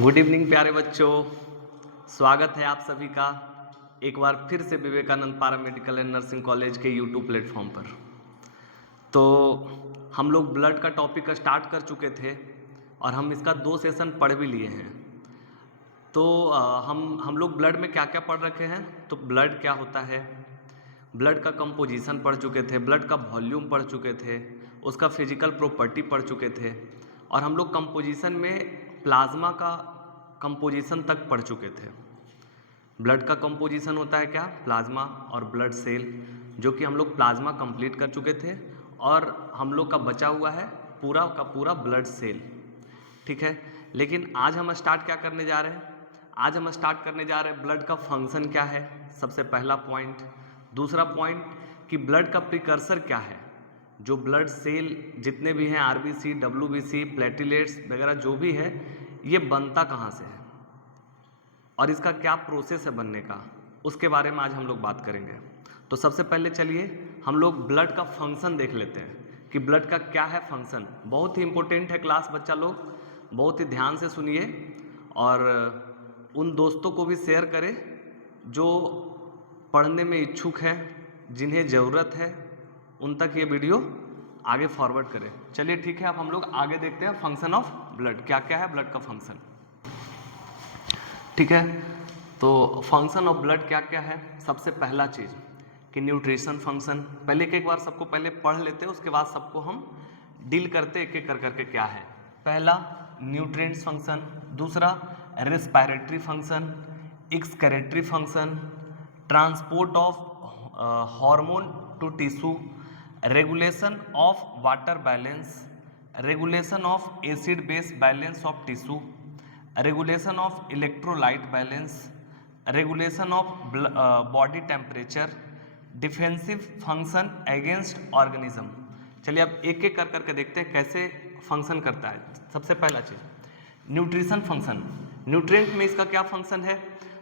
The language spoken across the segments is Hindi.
गुड इवनिंग प्यारे बच्चों, स्वागत है आप सभी का एक बार फिर से Vivekananda paramedical and nursing college के यूट्यूब प्लेटफॉर्म पर। तो हम लोग ब्लड का टॉपिक स्टार्ट कर चुके थे और हम इसका 2 सेशन पढ़ भी लिए हैं। तो हम लोग ब्लड में क्या क्या पढ़ रखे हैं, तो ब्लड क्या होता है, ब्लड का कंपोजिशन पढ़ चुके थे, ब्लड का वॉल्यूम पढ़ चुके थे, उसका फिजिकल प्रॉपर्टी पढ़ चुके थे और हम लोग कंपोजिशन में प्लाज्मा का कंपोजिशन तक पढ़ चुके थे। ब्लड का कंपोजिशन होता है क्या, प्लाज्मा और ब्लड सेल, जो कि हम लोग प्लाज्मा कंप्लीट कर चुके थे और हम लोग का बचा हुआ है पूरा का पूरा ब्लड सेल। ठीक है, लेकिन आज हम स्टार्ट क्या करने जा रहे हैं, आज हम स्टार्ट करने जा रहे हैं ब्लड का फंक्शन क्या है, सबसे पहला पॉइंट। दूसरा पॉइंट कि ब्लड का प्रिकर्सर क्या है, जो ब्लड सेल जितने भी हैं, आरबीसी, डब्ल्यूबीसी, प्लेटलेट्स वगैरह जो भी है, ये बनता कहाँ से है और इसका क्या प्रोसेस है बनने का, उसके बारे में आज हम लोग बात करेंगे। तो सबसे पहले चलिए हम लोग ब्लड का फंक्शन देख लेते हैं कि ब्लड का क्या है फंक्शन। बहुत ही इंपॉर्टेंट है क्लास, बच्चा लोग बहुत ही ध्यान से सुनिए और उन दोस्तों को भी शेयर करें जो पढ़ने में इच्छुक हैं, जिन्हें ज़रूरत है, उन तक ये वीडियो आगे फॉरवर्ड करें। चलिए ठीक है, अब हम लोग आगे देखते हैं फंक्शन ऑफ ब्लड, क्या क्या है ब्लड का फंक्शन। ठीक है, तो फंक्शन ऑफ ब्लड क्या क्या है। सबसे पहला चीज़ कि न्यूट्रिशन फंक्शन, पहले एक बार सबको पहले पढ़ लेते हैं, उसके बाद सबको हम डील करते एक एक कर करके क्या है। पहला न्यूट्रिएंट्स फंक्शन, दूसरा respiratory function, excretory function, transport of hormone to tissue, regulation of water balance, regulation of acid base balance of tissue, regulation of electrolyte balance, regulation of body temperature, defensive function against organism. चलिए अब एक एक कर करके देखते हैं कैसे फंक्शन करता है। सबसे पहला चीज़ न्यूट्रिशन फंक्शन, न्यूट्रिएंट में इसका क्या फंक्शन है,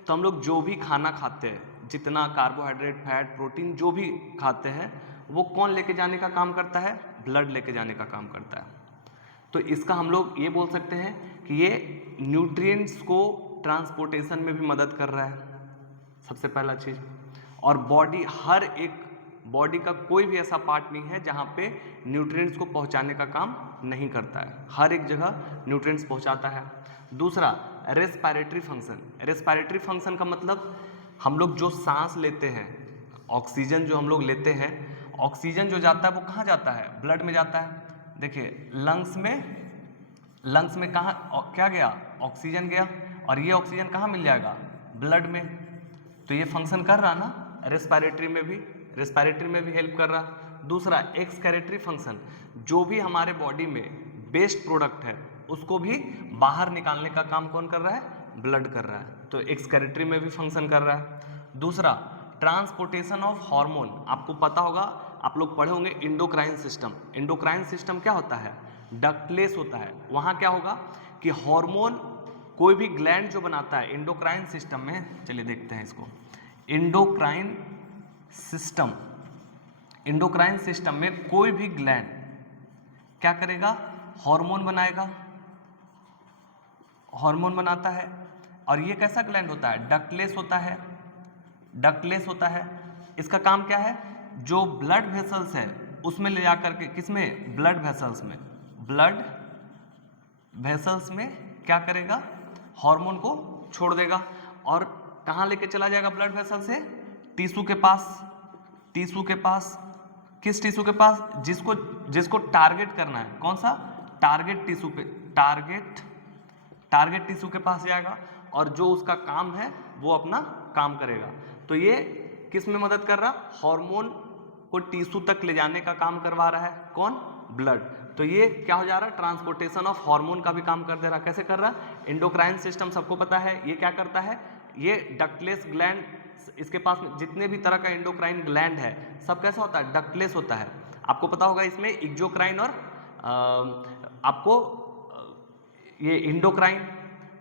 तो हम लोग जो भी खाना खाते हैं, जितना कार्बोहाइड्रेट, फैट, प्रोटीन जो भी खाते हैं, वो कौन लेके जाने का काम करता है, ब्लड लेके जाने का काम करता है। तो इसका हम लोग ये बोल सकते हैं कि ये न्यूट्रिएंट्स को ट्रांसपोर्टेशन में भी मदद कर रहा है, सबसे पहला चीज़। और बॉडी, हर एक बॉडी का कोई भी ऐसा पार्ट नहीं है जहाँ पे न्यूट्रिएंट्स को पहुँचाने का काम नहीं करता है, हर एक जगह न्यूट्रिएंट्स पहुँचाता है। दूसरा रेस्पिरेटरी फंक्शन, रेस्पिरेटरी फंक्शन का मतलब हम लोग जो सांस लेते हैं, ऑक्सीजन जो हम लोग लेते हैं, ऑक्सीजन जो जाता है वो कहाँ जाता है, ब्लड में जाता है। देखिए लंग्स में कहाँ क्या गया, ऑक्सीजन गया, और ये ऑक्सीजन कहाँ मिल जाएगा, ब्लड में। तो ये फंक्शन कर रहा ना रेस्पिरेटरी में भी हेल्प कर रहा। दूसरा एक्सक्रेटरी फंक्शन, जो भी हमारे बॉडी में वेस्ट प्रोडक्ट है उसको भी बाहर निकालने का काम कौन कर रहा है, ब्लड कर रहा है, तो एक्सक्रेटरी में भी फंक्शन कर रहा है। दूसरा ट्रांसपोर्टेशन ऑफ हार्मोन, आपको पता होगा, आप लोग पढ़े होंगे इंडोक्राइन सिस्टम। इंडोक्राइन सिस्टम क्या होता है, डक्टलेस होता है। वहाँ क्या होगा कि हार्मोन कोई भी ग्लैंड जो बनाता है इंडोक्राइन सिस्टम में, चलिए देखते हैं इसको। इंडोक्राइन सिस्टम में कोई भी ग्लैंड क्या करेगा, हार्मोन बनाएगा, हार्मोन बनाता है। और ये कैसा ग्लैंड होता है, डक्टलेस होता है। इसका काम क्या है, जो ब्लड वेसल्स है उसमें ले जाकर के, किसमें, ब्लड वेसल्स में क्या करेगा, हार्मोन को छोड़ देगा और कहाँ लेके चला जाएगा ब्लड वेसल से, टिश्यू के पास। किस टिश्यू के पास, जिसको टारगेट करना है, कौन सा, टारगेट टिश्यू के पास जाएगा और जो उसका काम है वो अपना काम करेगा। तो ये किस में मदद कर रहा, हार्मोन को टिश्यू तक ले जाने का काम करवा रहा है, कौन, ब्लड। तो ये क्या हो जा रहा है, ट्रांसपोर्टेशन ऑफ हार्मोन का भी काम कर दे रहा है। कैसे कर रहा है, इंडोक्राइन सिस्टम सबको पता है, ये क्या करता है, ये डक्टलेस ग्लैंड, इसके पास जितने भी तरह का इंडोक्राइन ग्लैंड है सब कैसा होता है, डक्टलेस होता है। आपको पता होगा इसमें एक्सोक्राइन और आपको ये इंडोक्राइन,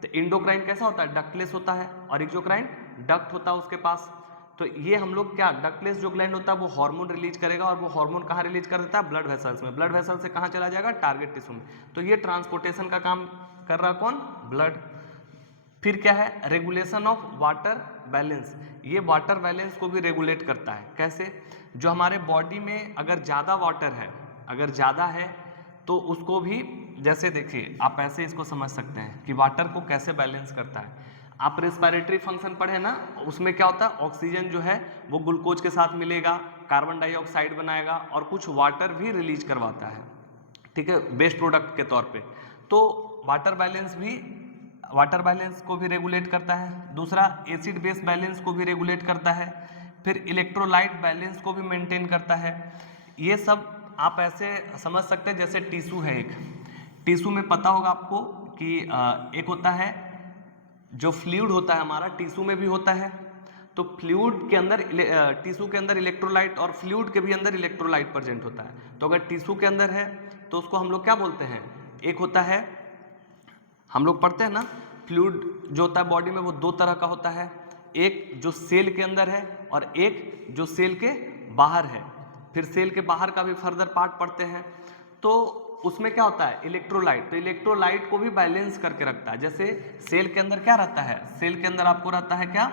तो इंडोक्राइन कैसा होता है, डक्टलेस होता है, और एक्सोक्राइन डक्ट होता है उसके पास। तो ये हम लोग क्या, डक्टलेस जो ग्लैंड होता है वो हार्मोन रिलीज करेगा और वो हार्मोन कहाँ रिलीज कर देता है, ब्लड वेसल्स में। ब्लड वेसल से कहाँ चला जाएगा, टारगेट टिश्यू में। तो ये ट्रांसपोर्टेशन का काम कर रहा कौन, ब्लड। फिर क्या है, रेगुलेशन ऑफ वाटर बैलेंस। ये वाटर बैलेंस को भी रेगुलेट करता है। कैसे? जो हमारे बॉडी में अगर ज़्यादा वाटर है, अगर ज़्यादा है तो उसको भी, जैसे देखिए आप ऐसे इसको समझ सकते हैं कि वाटर को कैसे बैलेंस करता है। आप रेस्पिरेटरी फंक्शन पढ़े ना, उसमें क्या होता है, ऑक्सीजन जो है वो ग्लूकोज के साथ मिलेगा, कार्बन डाइऑक्साइड बनाएगा और कुछ वाटर भी रिलीज करवाता है, ठीक है, वेस्ट प्रोडक्ट के तौर पे। तो वाटर बैलेंस को भी रेगुलेट करता है। दूसरा, एसिड बेस बैलेंस को भी रेगुलेट करता है। फिर इलेक्ट्रोलाइट बैलेंस को भी मेंटेन करता है। ये सब आप ऐसे समझ सकते हैं जैसे टिश्यू है। एक टिश्यू में पता होगा आपको कि एक होता है जो फ्लूइड होता है हमारा, टिश्यू में भी होता है। तो फ्लूइड के अंदर, टिश्यू के अंदर इलेक्ट्रोलाइट और फ्लूइड के भी अंदर इलेक्ट्रोलाइट प्रेजेंट होता है। तो अगर टिश्यू के अंदर है तो उसको हम लोग क्या बोलते हैं, एक होता है, हम लोग पढ़ते हैं ना, फ्लूइड जो होता है बॉडी में वो दो तरह का होता है, एक जो सेल के अंदर है और एक जो सेल के बाहर है। फिर सेल के बाहर का भी फर्दर पार्ट पढ़ते हैं। तो उसमें क्या होता है, इलेक्ट्रोलाइट। तो इलेक्ट्रोलाइट को भी बैलेंस करके रखता है। जैसे सेल के अंदर क्या रहता है, सेल के अंदर आपको रहता है क्या,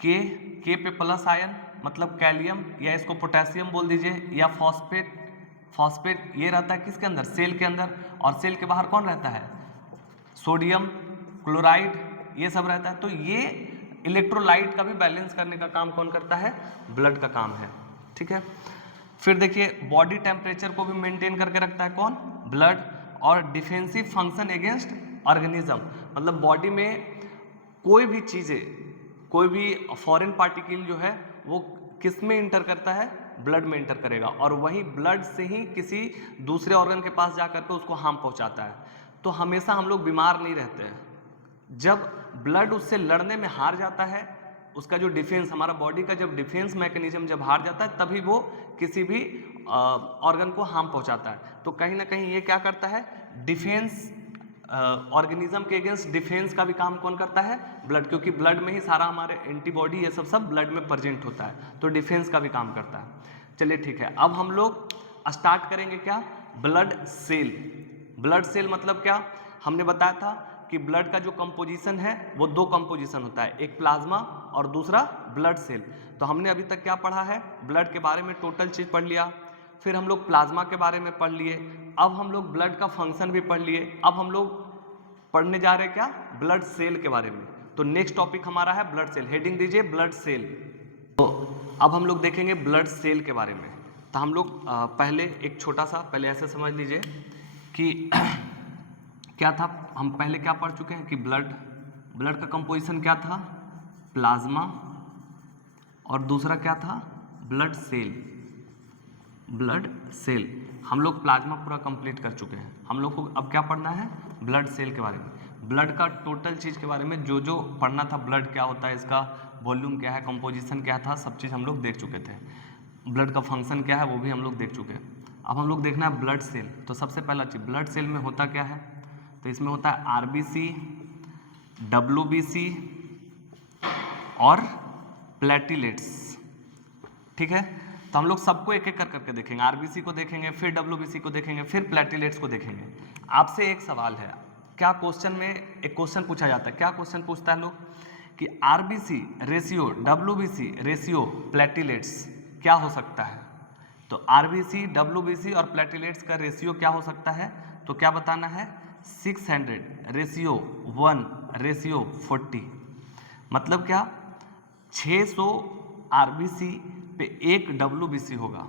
के पे प्लस आयन, मतलब कैलियम, या इसको पोटेशियम बोल दीजिए, या फॉस्फेट ये रहता है किसके अंदर, सेल के अंदर। और सेल के बाहर कौन रहता है, सोडियम क्लोराइड, ये सब रहता है। तो ये इलेक्ट्रोलाइट का भी बैलेंस करने का काम कौन करता है, ब्लड का काम है, ठीक है। फिर देखिए बॉडी टेम्परेचर को भी मेंटेन करके रखता है कौन, ब्लड। और डिफेंसिव फंक्शन अगेंस्ट ऑर्गेनिज्म, मतलब बॉडी में कोई भी चीजें, कोई भी फॉरेन पार्टिकल जो है वो किस में इंटर करता है, ब्लड में इंटर करेगा, और वही ब्लड से ही किसी दूसरे ऑर्गन के पास जाकर के उसको हार्म पहुंचाता है। तो हमेशा हम लोग बीमार नहीं रहते हैं। जब ब्लड उससे लड़ने में हार जाता है, उसका जो डिफेंस, हमारा बॉडी का जब डिफेंस मैकेनिज्म जब हार जाता है, तभी वो किसी भी ऑर्गन को हार्म पहुंचाता है। तो कहीं ना कहीं ये क्या करता है, डिफेंस, ऑर्गेनिज्म के अगेंस्ट डिफेंस का भी काम कौन करता है, ब्लड, क्योंकि ब्लड में ही सारा हमारे एंटीबॉडी ये सब ब्लड में प्रेजेंट होता है। तो डिफेंस का भी काम करता है। चलिए ठीक है, अब हम लोग स्टार्ट करेंगे क्या, ब्लड सेल। ब्लड सेल मतलब क्या, हमने बताया था कि ब्लड का जो कंपोजिशन है वो दो कंपोजिशन होता है, एक प्लाज्मा और दूसरा ब्लड सेल। तो हमने अभी तक क्या पढ़ा है, ब्लड के बारे में टोटल चीज पढ़ लिया, फिर हम लोग प्लाज्मा के बारे में पढ़ लिए, अब हम लोग ब्लड का फंक्शन भी पढ़ लिए। अब हम लोग पढ़ने जा रहे हैं क्या, ब्लड सेल के बारे में। तो नेक्स्ट टॉपिक हमारा है ब्लड सेल, हेडिंग दीजिए ब्लड सेल। तो अब हम लोग देखेंगे ब्लड सेल के बारे में। तो हम लोग पहले एक छोटा सा, पहले ऐसे समझ लीजिए कि क्या था, हम पहले क्या पढ़ चुके हैं कि ब्लड का कंपोजिशन क्या था, प्लाज्मा, और दूसरा क्या था, ब्लड सेल। हम लोग प्लाज्मा पूरा कंप्लीट कर चुके हैं। हम लोग को अब क्या पढ़ना है, ब्लड सेल के बारे में। ब्लड का टोटल चीज़ के बारे में जो पढ़ना था, ब्लड क्या होता है, इसका वॉल्यूम क्या है, कंपोजिशन क्या था, सब चीज़ हम लोग देख चुके थे। ब्लड का फंक्शन क्या है वो भी हम लोग देख चुके हैं। अब हम लोग देखना है ब्लड सेल। तो सबसे पहला चीज़, ब्लड सेल में होता क्या है, तो इसमें होता है आरबीसी, डब्ल्यूबीसी और प्लेटिलेट्स, ठीक है। तो हम लोग सबको एक एक कर करके देखेंगे, आरबीसी को देखेंगे, फिर डब्ल्यूबीसी को देखेंगे, फिर प्लेटिलेट्स को देखेंगे। आपसे एक सवाल है, क्या क्वेश्चन में एक क्वेश्चन पूछा जाता है, क्या क्वेश्चन पूछता है लोग कि RBC ratio, WBC ratio, platelets क्या हो सकता है। तो आरबीसी, डब्ल्यूबीसी और प्लेटिलेट्स का रेशियो क्या हो सकता है, तो क्या बताना है, 600 रेशियो 1 रेशियो 40। मतलब क्या, 600 आरबीसी पे 1 डब्ल्यूबीसी होगा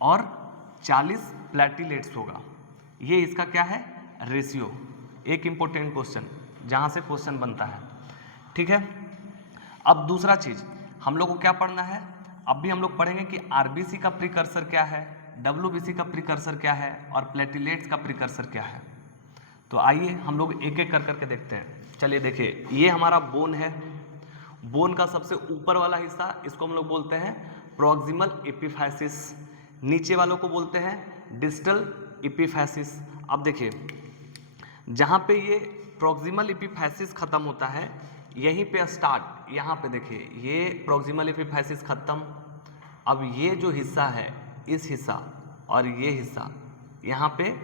और 40 प्लेटिलेट्स होगा। ये इसका क्या है, रेशियो। एक इंपॉर्टेंट क्वेश्चन जहां से क्वेश्चन बनता है, ठीक है। अब दूसरा चीज हम लोग को क्या पढ़ना है, अब भी हम लोग पढ़ेंगे कि आरबीसी का प्रीकर्सर क्या है, डब्ल्यूबीसी का प्रीकर्सर क्या है और प्लेटिलेट्स का प्रीकर्सर क्या है। तो आइए हम लोग एक एक कर करके देखते हैं। चलिए देखिए, ये हमारा बोन है, बोन का सबसे ऊपर वाला हिस्सा, इसको हम लोग बोलते हैं प्रॉक्सिमल एपिफैसिस, नीचे वालों को बोलते हैं डिस्टल एपिफैसिस। अब देखिए, जहाँ पे ये प्रॉक्सिमल एपिफैसिस खत्म होता है, यहीं पे स्टार्ट, यहाँ पे देखिए ये प्रॉक्सिमल एपिफैसिस खत्म। अब ये जो हिस्सा है, इस हिस्सा और ये हिस्सा, यहाँ पे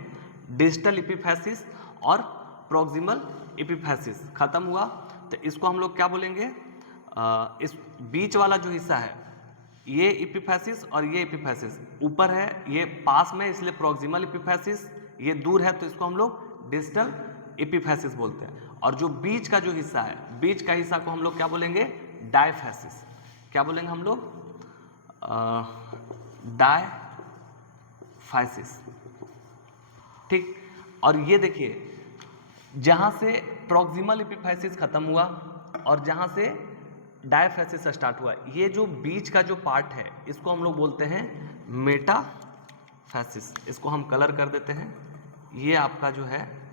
डिस्टल एपिफैसिस और प्रॉक्सिमल एपिफैसिस खत्म हुआ तो इसको हम लोग क्या बोलेंगे, इस बीच वाला जो हिस्सा है ये एपिफैसिस और ये एपिफैसिस, ऊपर है ये पास में इसलिए प्रॉक्सिमल एपिफैसिस, ये दूर है तो इसको हम लोग डिस्टल एपिफैसिस बोलते हैं। और जो बीच का जो हिस्सा है, बीच का हिस्सा को हम लोग क्या बोलेंगे, डायफैसिस। क्या बोलेंगे हम लोग, डायफैसिस। ठीक, और ये देखिए जहां से प्रॉक्सिमल एपिफैसिस खत्म हुआ और जहां से डायफैसिस स्टार्ट हुआ, ये जो बीच का जो पार्ट है इसको हम लोग बोलते हैं मेटाफैसिस। इसको हम कलर कर देते हैं, ये आपका जो है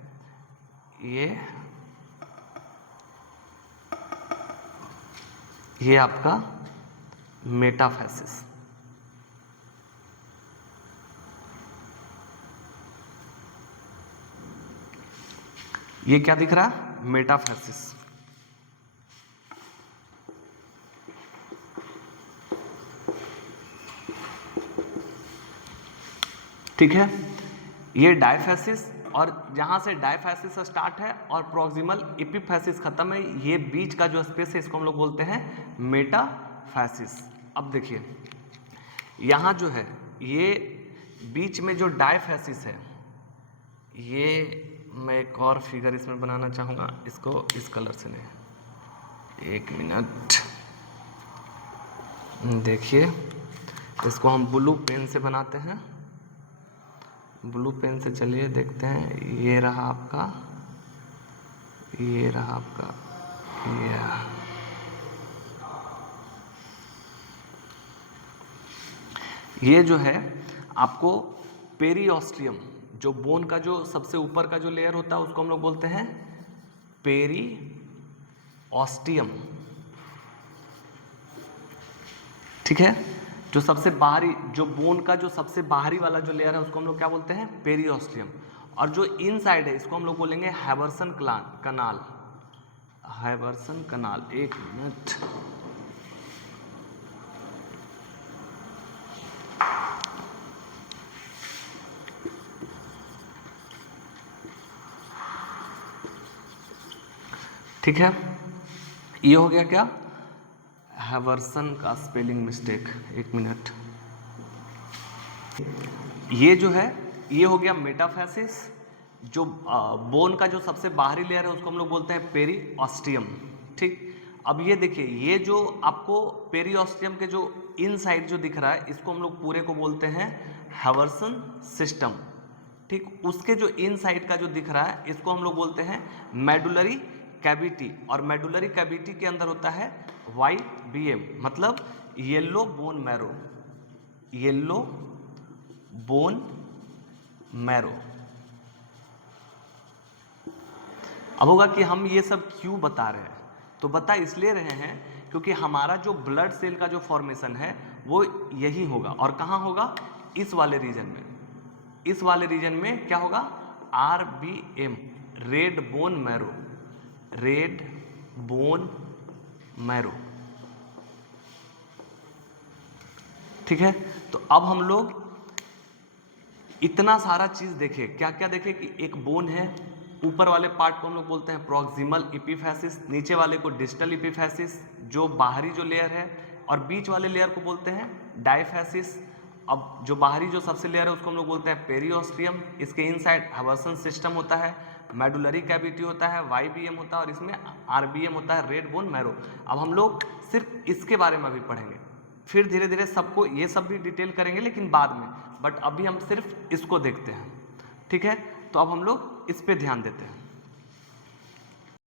ये आपका मेटाफैसिस। ये क्या दिख रहा है, मेटाफैसिस। ठीक है, ये डायफैसिस, और जहां से डायफैसिस स्टार्ट है और प्रॉक्सिमल एपिफैसिस खत्म है, ये बीच का जो स्पेस है इसको हम लोग बोलते हैं मेटाफैसिस। अब देखिए यहां जो है ये बीच में जो डायफैसिस है, ये मैं एक और फिगर इसमें बनाना चाहूँगा, इसको इस कलर से नहीं, एक मिनट देखिए, इसको हम ब्लू पेन से बनाते हैं। ब्लू पेन से चलिए देखते हैं, ये रहा आपका, ये रहा आपका, ये जो है आपको पेरिऑस्टियम, जो बोन का जो सबसे ऊपर का जो लेयर होता है उसको हम लोग बोलते हैं पेरिऑस्टियम। ठीक है, जो सबसे बाहरी, जो बोन का जो सबसे बाहरी वाला जो लेयर है उसको हम लोग क्या बोलते हैं, पेरिऑस्टियम। और जो इनसाइड है इसको हम लोग बोलेंगे हैवर्सन कनाल। हैवर्सन कनाल, एक मिनट, ठीक है, ये हो गया क्या, हैवर्सन का स्पेलिंग मिस्टेक, एक मिनट। ये जो है ये हो गया मेटाफैसिस। जो बोन का जो सबसे बाहरी लेयर है उसको हम लोग बोलते हैं पेरिऑस्टियम। ठीक, अब ये देखिए, ये जो आपको पेरिऑस्टियम के जो इनसाइड जो दिख रहा है इसको हम लोग पूरे को बोलते हैं हैवर्सन सिस्टम। ठीक, उसके जो इनसाइड का जो दिख रहा है इसको हम लोग बोलते हैं मेडुलरी कैविटी, और मेडुलरी कैविटी के अंदर होता है YBM, मतलब yellow bone marrow. Yellow bone marrow. अब होगा कि हम ये सब क्यों बता रहे हैं, तो बता इसलिए रहे हैं क्योंकि हमारा जो ब्लड सेल का जो फॉर्मेशन है वो यही होगा, और कहाँ होगा, इस वाले रीजन में। इस वाले रीजन में क्या होगा, RBM, red bone marrow. Red bone marrow. ठीक है, तो अब हम लोग इतना सारा चीज देखे, क्या क्या देखे कि एक बोन है, ऊपर वाले पार्ट को हम लोग बोलते हैं प्रॉक्सिमल एपिफैसिस, नीचे वाले को डिस्टल एपिफैसिस, जो बाहरी जो लेयर है, और बीच वाले लेयर को बोलते हैं डायफैसिस। अब जो बाहरी जो सबसे लेयर है उसको हम लोग बोलते हैं पेरिऑस्टियम, इसके इनसाइड हैवर्सन सिस्टम होता है, मेडुलरी कैविटी होता है, YBM होता है, और इसमें RBM होता है, रेड बोन मैरो। अब हम लोग सिर्फ इसके बारे में अभी पढ़ेंगे, फिर धीरे धीरे सबको ये सब भी डिटेल करेंगे लेकिन बाद में, बट अभी हम सिर्फ इसको देखते हैं। ठीक है, तो अब हम लोग इस पे ध्यान देते हैं।